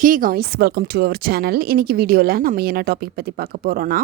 Hey guys, welcome to our channel. இன்றைக்கி வீடியோவில் நம்ம என்ன டாபிக் பற்றி பார்க்க போகிறோன்னா,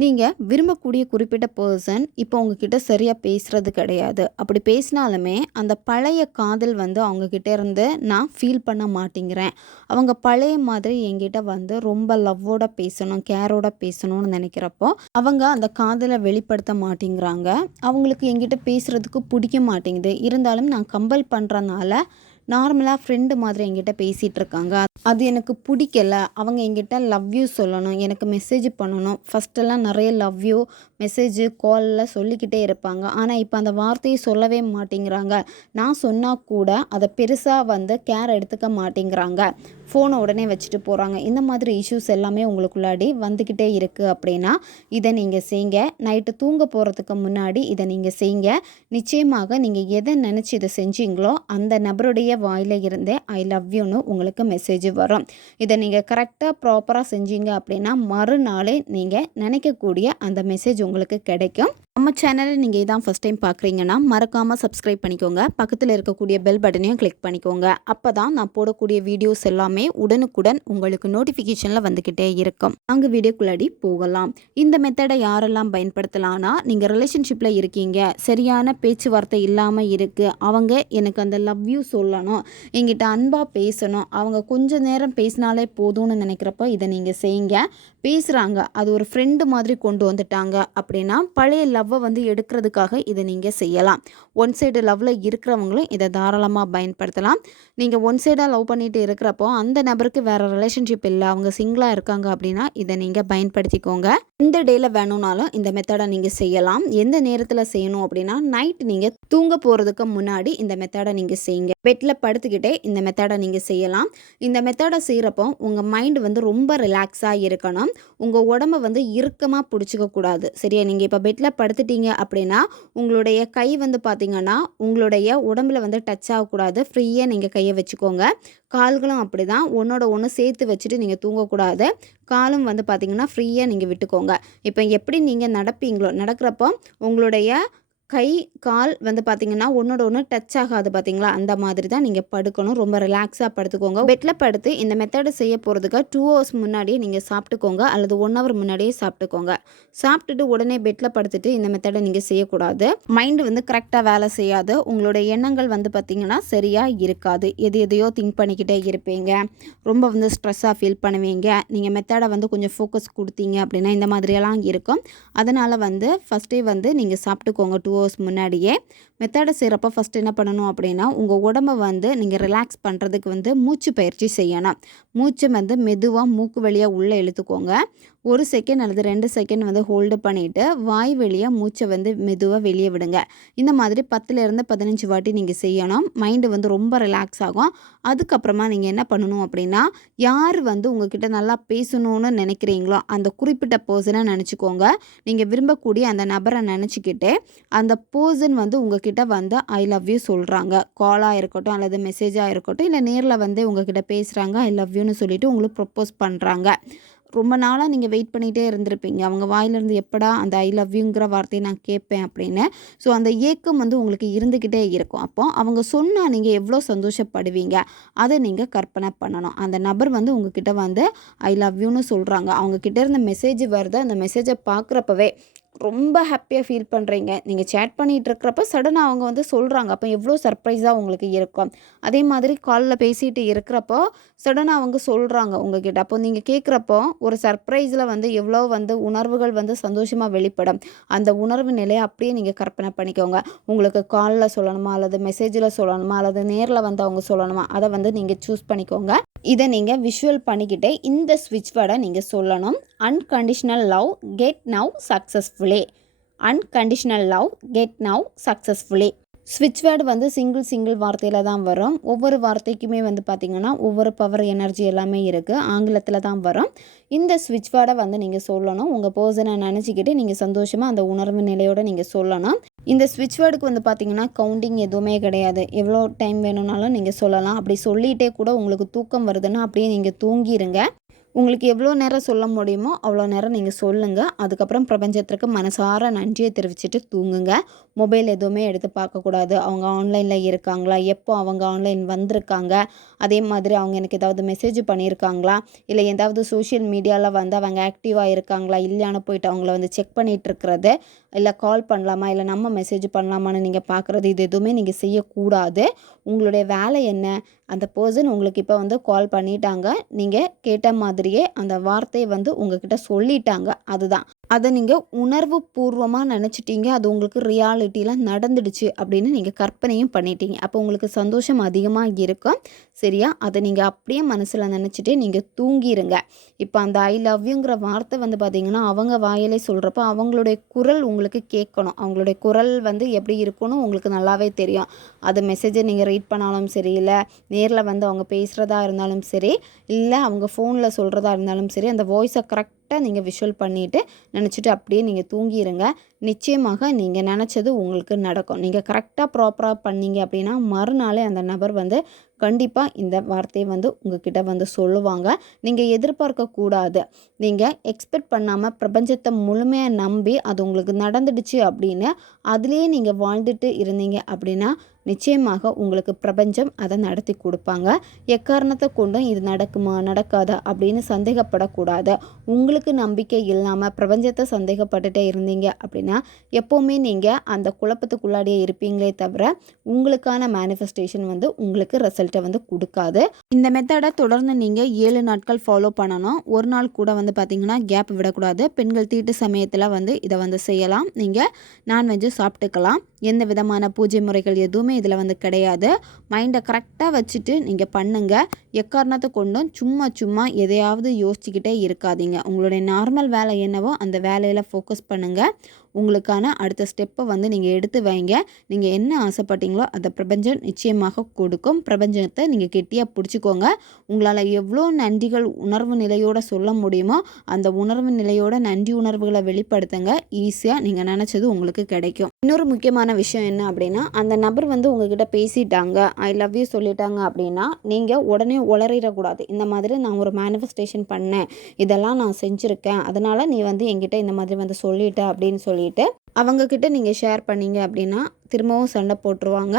நீங்கள் விரும்பக்கூடிய குறிப்பிட்ட பர்சன் இப்போ உங்ககிட்ட சரியாக பேசுகிறது கிடையாது. அப்படி பேசினாலுமே அந்த பழைய காதல் அவங்கக்கிட்ட இருந்து நான் ஃபீல் பண்ண மாட்டேங்கிறேன். அவங்க பழைய மாதிரி என்கிட்ட ரொம்ப லவ்வோட பேசணும், கேரோட பேசணும்னு நினைக்கிறப்போ அவங்க அந்த காதலை வெளிப்படுத்த மாட்டேங்கிறாங்க. அவங்களுக்கு என்கிட்ட பேசுகிறதுக்கு பிடிக்க மாட்டேங்குது. இருந்தாலும் நான் கம்பல் பண்ணுறனால நார்மலாக ஃப்ரெண்டு மாதிரி என்கிட்ட பேசிகிட்டு இருக்காங்க. அது எனக்கு பிடிக்கல. அவங்க என்கிட்ட லவ் யூ சொல்லணும், எனக்கு மெசேஜ் பண்ணணும். ஃபஸ்ட்டெல்லாம் நிறைய லவ் யூ மெசேஜு காலில் சொல்லிக்கிட்டே இருப்பாங்க. ஆனால் இப்போ அந்த வார்த்தையை சொல்லவே மாட்டேங்கிறாங்க. நான் சொன்னால் கூட அதை பெருசாக கேர் எடுத்துக்க மாட்டேங்கிறாங்க. ஃபோனை உடனே வச்சுட்டு போகிறாங்க. இந்த மாதிரி இஷ்யூஸ் எல்லாமே உங்களுக்குள்ளாடி வந்துக்கிட்டே இருக்குது. அப்படின்னா இதை நீங்கள் செய்யுங்க. நைட்டு தூங்க போகிறதுக்கு முன்னாடி இதை நீங்கள் செய்யுங்க. நிச்சயமாக நீங்கள் எதை நினச்சி இதை செஞ்சீங்களோ அந்த நபருடைய வாயில் இருந்தே ஐ லவ் யூன்னு உங்களுக்கு மெசேஜ் வரும். இதை நீங்கள் கரெக்டாக ப்ராப்பராக செஞ்சீங்க அப்படின்னா மறுநாளே நீங்கள் நினைக்கக்கூடிய அந்த மெசேஜ் உங்களுக்கு கிடைக்கும். நம்ம சேனலை நீங்கள் இதான் ஃபஸ்ட் டைம் பார்க்குறீங்கன்னா மறக்காமல் சப்ஸ்கிரைப் பண்ணிக்கோங்க. பக்கத்தில் இருக்கக்கூடிய பெல் பட்டனையும் கிளிக் பண்ணிக்கோங்க. அப்போ தான் நான் போடக்கூடிய வீடியோஸ் எல்லாமே உடனுக்குடன் உங்களுக்கு நோட்டிஃபிகேஷனில் வந்துக்கிட்டே இருக்கும். அங்கே வீடியோக்குள்ளாடி போகலாம். இந்த மெத்தடை யாரெல்லாம் பயன்படுத்தலாம்னா, நீங்கள் ரிலேஷன்ஷிப்பில் இருக்கீங்க, சரியான பேச்சுவார்த்தை இல்லாமல் இருக்குது, அவங்க எனக்கு அந்த லவ் யூ சொல்லணும், என்கிட்ட அன்பாக பேசணும், அவங்க கொஞ்சம் நேரம் பேசினாலே போதும்னு நினைக்கிறப்போ இதை நீங்கள் செய்யுங்க. பேசுகிறாங்க, அது ஒரு ஃப்ரெண்டு மாதிரி கொண்டு வந்துட்டாங்க அப்படின்னா பழைய லவ்வை எடுக்கிறதுக்காக இதை நீங்கள் செய்யலாம். ஒன் சைடு லவ்வில் இருக்கிறவங்களும் இதை தாராளமாக பயன்படுத்தலாம். நீங்கள் ஒன் சைடாக லவ் பண்ணிட்டு இருக்கிறப்போ அந்த நபருக்கு வேறு ரிலேஷன்ஷிப் இல்லை, அவங்க சிங்கிளாக இருக்காங்க அப்படின்னா இதை நீங்கள் பயன்படுத்திக்கோங்க. எந்த டேயில் வேணும்னாலும் இந்த மெத்தடை நீங்கள் செய்யலாம். எந்த நேரத்தில் செய்யணும் அப்படின்னா நைட் நீங்கள் தூங்க போகிறதுக்கு முன்னாடி இந்த மெத்தடை நீங்கள் செய்யுங்க. பெட்டில் படுத்துக்கிட்டே இந்த மெத்தடை நீங்கள் செய்யலாம். இந்த மெத்தடை செய்கிறப்போ உங்கள் மைண்டு ரொம்ப ரிலாக்ஸாக இருக்கணும். உங்கள் உடம்பை இறுக்கமாக பிடிச்சிக்க கூடாது. சரியா? நீங்கள் இப்போ பெட்டில் படுத்துட்டீங்க அப்படின்னா உங்களுடைய கை பார்த்திங்கன்னா உங்களுடைய உடம்புல டச் ஆகக்கூடாது. ஃப்ரீயாக நீங்கள் கையை வச்சுக்கோங்க. கால்களும் அப்படி தான், ஒன்றோட ஒன்று சேர்த்து வச்சுட்டு நீங்கள் தூங்கக்கூடாது. காலும் பார்த்திங்கன்னா ஃப்ரீயாக நீங்கள் விட்டுக்கோங்க. இப்போ எப்படி நீங்கள் நடப்பீங்களோ நடக்கிறப்போ உங்களுடைய கை கால் பார்த்திங்கன்னா ஒன்றோட ஒன்று டச் ஆகாது. பார்த்தீங்களா? அந்த மாதிரி தான் நீங்கள் படுக்கணும். ரொம்ப ரிலாக்ஸாக படுத்துக்கோங்க. பெட்டில் படுத்து இந்த மெத்தடை செய்ய போகிறதுக்கு 2 ஹவர்ஸ் முன்னாடியே நீங்கள் சாப்பிட்டுக்கோங்க, அல்லது 1 ஹவர் முன்னாடியே சாப்பிட்டுக்கோங்க. சாப்பிட்டுட்டு உடனே பெட்டில் படுத்துட்டு இந்த மெத்தடை நீங்கள் செய்யக்கூடாது. மைண்டு கரெக்டாக வேலை செய்யாது. உங்களுடைய எண்ணங்கள் பார்த்திங்கன்னா சரியாக இருக்காது. எதையோ திங்க் பண்ணிக்கிட்டே இருப்பீங்க. ரொம்ப ஸ்ட்ரெஸ்ஸாக ஃபீல் பண்ணுவீங்க. நீங்கள் மெத்தடை கொஞ்சம் ஃபோக்கஸ் கொடுத்தீங்க அப்படின்னா இந்த மாதிரியெல்லாம் இருக்கும். அதனால் ஃபஸ்ட்டே நீங்கள் சாப்பிட்டுக்கோங்க 2 ஹவர்ஸ் முன்னாடியே. மெத்தடை செய்கிறப்ப ஃபஸ்ட் என்ன பண்ணணும் அப்படின்னா உங்கள் உடம்பை நீங்கள் ரிலாக்ஸ் பண்ணுறதுக்கு மூச்சு பயிற்சி செய்யணும். மூச்சை மெதுவாக மூக்கு வழியாக உள்ளே இழுத்துக்கோங்க. 1 செகண்ட் அல்லது 2 செகண்ட் ஹோல்டு பண்ணிவிட்டு வாய் வழியாக மூச்சை மெதுவாக வெளியே விடுங்க. இந்த மாதிரி 10லேருந்து 15 வாட்டி நீங்கள் செய்யணும். மைண்டு ரொம்ப ரிலாக்ஸ் ஆகும். அதுக்கப்புறமா நீங்கள் என்ன பண்ணணும் அப்படின்னா யார் உங்ககிட்ட நல்லா பேசணும்னு நினைக்கிறீங்களோ அந்த குறிப்பிட்ட பர்சனை நினச்சிக்கோங்க. நீங்கள் விரும்பக்கூடிய அந்த நபரை நினச்சிக்கிட்டு அந்த பர்சன் உங்ககிட்ட ஐ லவ் யூ சொல்கிறாங்க. காலாக இருக்கட்டும் அல்லது மெசேஜாக இருக்கட்டும், இல்லை நேரில் உங்ககிட்ட பேசுகிறாங்க, ஐ லவ் யூன்னு சொல்லிட்டு உங்களுக்கு ப்ரப்போஸ் பண்ணுறாங்க. ரொம்ப நாளாக நீங்கள் வெயிட் பண்ணிகிட்டே இருந்திருப்பீங்க, அவங்க வாயிலிருந்து எப்படா அந்த ஐ லவ் யூங்கிற வார்த்தையை நான் கேட்பேன் அப்படின்னு. ஸோ அந்த ஏக்கம் உங்களுக்கு இருந்துக்கிட்டே இருக்கும். அப்போ அவங்க சொன்னால் நீங்கள் எவ்வளோ சந்தோஷப்படுவீங்க அதை நீங்கள் கற்பனை பண்ணணும். அந்த நபர் உங்ககிட்ட ஐ லவ் யூன்னு சொல்கிறாங்க, அவங்கக்கிட்ட இருந்த மெசேஜ் வருது. அந்த மெசேஜை பார்க்குறப்பவே ரொம்ப ஹாப்பியாக ஃபீல் பண்ணுறீங்க. நீங்கள் சேட் பண்ணிகிட்டு இருக்கிறப்ப சடனாக அவங்க சொல்கிறாங்க. அப்போ எவ்வளோ சர்ப்ரைஸாக உங்களுக்கு இருக்கும். அதே மாதிரி காலில் பேசிகிட்டு இருக்கிறப்போ சடனாக அவங்க சொல்கிறாங்க உங்ககிட்ட. அப்போ நீங்கள் கேட்குறப்போ ஒரு சர்ப்ரைஸில் எவ்வளோ உணர்வுகள் சந்தோஷமாக வெளிப்படும். அந்த உணர்வு நிலையை அப்படியே நீங்கள் கற்பனை பண்ணிக்கோங்க. உங்களுக்கு காலில் சொல்லணுமா அல்லது மெசேஜில் சொல்லணுமா அல்லது நேரில் அவங்க சொல்லணுமா அதை நீங்கள் சூஸ் பண்ணிக்கோங்க. இதை நீங்கள் விஷுவல் பண்ணிக்கிட்டே இந்த ஸ்விட்ச் வேர்டை நீங்கள் சொல்லணும். Unconditional love get now successfully. Unconditional love get now successfully. ஸ்விட்ச் வேர்டு சிங்கிள் வார்த்தையில் தான் வரும். ஒவ்வொரு வார்த்தைக்குமே பார்த்திங்கன்னா ஒவ்வொரு பவர் எனர்ஜி எல்லாமே இருக்குது. ஆங்கிலத்தில் தான் வரும். இந்த ஸ்விட்ச் வேர்டை நீங்கள் சொல்லணும். உங்கள் பர்சனை நினச்சிக்கிட்டு நீங்கள் சந்தோஷமாக அந்த உணர்வு நிலையோடு நீங்கள் சொல்லணும். இந்த ஸ்விட்ச் வேர்டுக்கு பார்த்திங்கன்னா கவுண்டிங் எதுவுமே கிடையாது. எவ்வளோ டைம் வேணும்னாலும் நீங்கள் சொல்லலாம். அப்படி சொல்லிகிட்டே கூட உங்களுக்கு தூக்கம் வருதுன்னா அப்படியே நீங்கள் தூங்கிடுங்க. உங்களுக்கு எவ்வளோ நேரம் சொல்ல முடியுமோ அவ்வளோ நேரம் நீங்கள் சொல்லுங்கள். அதுக்கப்புறம் பிரபஞ்சத்திற்கு மனசார நன்றியை தெரிவிச்சுட்டு தூங்குங்க. மொபைல் எதுவுமே எடுத்து பார்க்கக்கூடாது. அவங்க ஆன்லைனில் இருக்காங்களா, எப்போ அவங்க ஆன்லைன் வந்திருக்காங்க, அதே மாதிரி அவங்க எனக்கு ஏதாவது மெசேஜ் பண்ணியிருக்காங்களா, இல்லை ஏதாவது சோஷியல் மீடியாவில் வந்து அவங்க ஆக்டிவாக இருக்காங்களா இல்லையான்னு போயிட்டு அவங்கள வந்து செக் பண்ணிகிட்டு இருக்கிறது, இல்லை கால் பண்ணலாமா இல்லை நம்ம மெசேஜ் பண்ணலாமான்னு நீங்கள் பார்க்குறது, இது எதுவுமே நீங்கள் செய்யக்கூடாது. உங்களுடைய வேலை என்ன, அந்த பர்சன் உங்களுக்கு இப்போ வந்து கால் பண்ணிட்டாங்க, நீங்கள் கேட்ட மாதிரியே அந்த வார்த்தையை வந்து உங்ககிட்ட சொல்லிட்டாங்க, அதுதான். அதை நீங்கள் உணர்வு பூர்வமாக நினச்சிட்டீங்க, அது உங்களுக்கு ரியாலிட்டியில் நடந்துடுச்சு அப்படின்னு நீங்கள் கற்பனையும் பண்ணிட்டீங்க. அப்போ உங்களுக்கு சந்தோஷம் அதிகமாக இருக்கும். சரியா? அதை நீங்கள் அப்படியே மனசில் நினச்சிட்டே நீங்கள் தூங்கிடுங்க. இப்போ அந்த ஐ லவ் யூங்கிற வார்த்தை வந்து பார்த்திங்கன்னா அவங்க வாயிலே சொல்கிறப்ப அவங்களுடைய குரல் உங்களுக்கு கேட்கணும். அவங்களுடைய குரல் வந்து எப்படி இருக்குன்னு உங்களுக்கு நல்லாவே தெரியும். அது மெசேஜை நீங்கள் ரீட் பண்ணாலும் சரி, இல்லை நேரில் வந்து அவங்க பேசுகிறதா இருந்தாலும் சரி, இல்லை அவங்க ஃபோனில் சொல்கிறதா இருந்தாலும் சரி, அந்த வாய்ஸை கரெக்டாக நீங்கள் விஷுவல் பண்ணிவிட்டு நினச்சிட்டு அப்படியே நீங்கள் தூங்கிடுங்க. நிச்சயமாக நீங்கள் நினச்சது உங்களுக்கு நடக்கும். நீங்கள் கரெக்டாக ப்ராப்பராக பண்ணீங்க அப்படின்னா மறுநாளே அந்த நபர் வந்து கண்டிப்பாக இந்த வார்த்தையை வந்து உங்ககிட்ட வந்து சொல்லுவாங்க. நீங்கள் எதிர்பார்க்கக்கூடாது. நீங்கள் எக்ஸ்பெக்ட் பண்ணாமல் பிரபஞ்சத்தை முழுமையாக நம்பி அது உங்களுக்கு நடந்துடுச்சு அப்படின்னு அதுலேயே நீங்கள் வாழ்ந்துட்டு இருந்தீங்க அப்படின்னா நிச்சயமாக உங்களுக்கு பிரபஞ்சம் அதை நடத்தி கொடுப்பாங்க. எக்காரணத்தை கொண்டும் இது நடக்குமா நடக்காதா அப்படின்னு சந்தேகப்படக்கூடாது. உங்களுக்கு நம்பிக்கை இல்லாமல் பிரபஞ்சத்தை சந்தேகப்பட்டுட்டே இருந்தீங்க அப்படின்னா எப்போவுமே நீங்கள் அந்த குழப்பத்துக்குள்ளாடியே இருப்பீங்களே தவிர உங்களுக்கான மேனிஃபெஸ்டேஷன் வந்து உங்களுக்கு ரிசல்ட்டை வந்து கொடுக்காது. இந்த மெத்தடை தொடர்ந்து நீங்கள் 7 நாட்கள் ஃபாலோ பண்ணணும். ஒரு நாள் கூட வந்து பார்த்திங்கன்னா கேப் விடக்கூடாது. பெண்கள் தீட்டு சமயத்தில் வந்து இதை வந்து செய்யலாம். நீங்கள் நான்வெஜ்ஜு சாப்பிட்டுக்கலாம். எந்த விதமான பூஜை முறைகள் எதுவுமே இதில் வந்து கிடையாது. மைண்டை கரெக்டாக வச்சுட்டு நீங்கள் பண்ணுங்கள். எக்காரணத்தை கொண்டும் சும்மா எதையாவது யோசிச்சுக்கிட்டே இருக்காதீங்க. உங்களுடைய நார்மல் வேலை என்னவோ அந்த வேலையில் ஃபோக்கஸ் பண்ணுங்கள். உங்களுக்கான அடுத்த ஸ்டெப்பை வந்து நீங்கள் எடுத்து வைங்க. நீங்கள் என்ன ஆசைப்பட்டீங்களோ அதை பிரபஞ்சம் நிச்சயமாக கொடுக்கும். பிரபஞ்சத்தை நீங்கள் கெட்டியாக பிடிச்சிக்கோங்க. உங்களால் எவ்வளோ நன்றிகள் உணர்வு நிலையோடு சொல்ல முடியுமோ அந்த உணர்வு நிலையோட நன்றி உணர்வுகளை வெளிப்படுத்துங்க. ஈஸியாக நீங்கள் நினச்சது உங்களுக்கு கிடைக்கும். இன்னொரு முக்கியமான விஷயம் என்ன அப்படின்னா, அந்த நபர் வந்து உங்ககிட்ட பேசிட்டாங்க, ஐ லவ் யூ சொல்லிட்டாங்க அப்படின்னா நீங்கள் உடனே உளறிடக்கூடாது. இந்த மாதிரி நான் ஒரு மேனிஃபெஸ்டேஷன் பண்ணேன், இதெல்லாம் நான் செஞ்சுருக்கேன், அதனால் நீ வந்து என்கிட்ட இந்த மாதிரி வந்து சொல்லிட்ட அப்படின்னு சொல்லிட்டு அவங்கக்கிட்ட நீங்கள் ஷேர் பண்ணீங்க அப்படின்னா திரும்பவும் சண்டை போட்டுருவாங்க.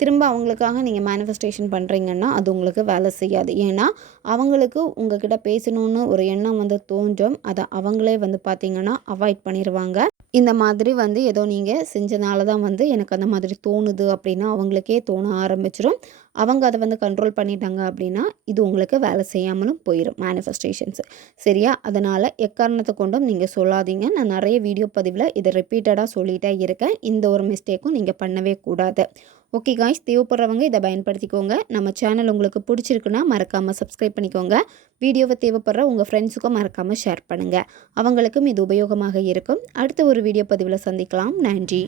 திரும்ப அவங்களுக்காக நீங்கள் மேனிஃபெஸ்டேஷன் பண்ணுறீங்கன்னா அது உங்களுக்கு வேலை செய்யாது. ஏன்னா அவங்களுக்கு உங்ககிட்ட பேசணுன்னு ஒரு எண்ணம் வந்து தோன்றும். அதை அவங்களே வந்து பார்த்திங்கன்னா அவாய்ட் பண்ணிடுவாங்க. இந்த மாதிரி வந்து ஏதோ நீங்கள் செஞ்சனால தான் வந்து எனக்கு அந்த மாதிரி தோணுது அப்படின்னா அவங்களுக்கே தோண ஆரம்பிச்சிடும். அவங்க அதை வந்து கண்ட்ரோல் பண்ணிட்டாங்க அப்படின்னா இது உங்களுக்கு வேலை செய்யாமலும் போயிடும் மேனிஃபெஸ்டேஷன்ஸ். சரியா? அதனால் எக்காரணத்தை கொண்டும் நீங்கள் சொல்லாதீங்க. நான் நிறைய வீடியோ பதிவில் இதை ரிப்பீட்டடாக சொல்லிகிட்டே இருக்கேன். இந்த ஒரு மிஸ்டேக்கும் நீங்கள் பண்ணவே கூடாது. ஓகே காய்ஸ், தேவைப்படுறவங்க இதை பயன்படுத்திக்கோங்க. நம்ம சேனல் உங்களுக்கு பிடிச்சிருக்குன்னா மறக்காமல் சப்ஸ்கிரைப் பண்ணிக்கோங்க. வீடியோவை தேவைப்படுற உங்கள் ஃப்ரெண்ட்ஸுக்கும் மறக்காமல் ஷேர் பண்ணுங்கள். அவங்களுக்கும் இது உபயோகமாக இருக்கும். அடுத்த ஒரு வீடியோ பதிவில் சந்திக்கலாம். நன்றி.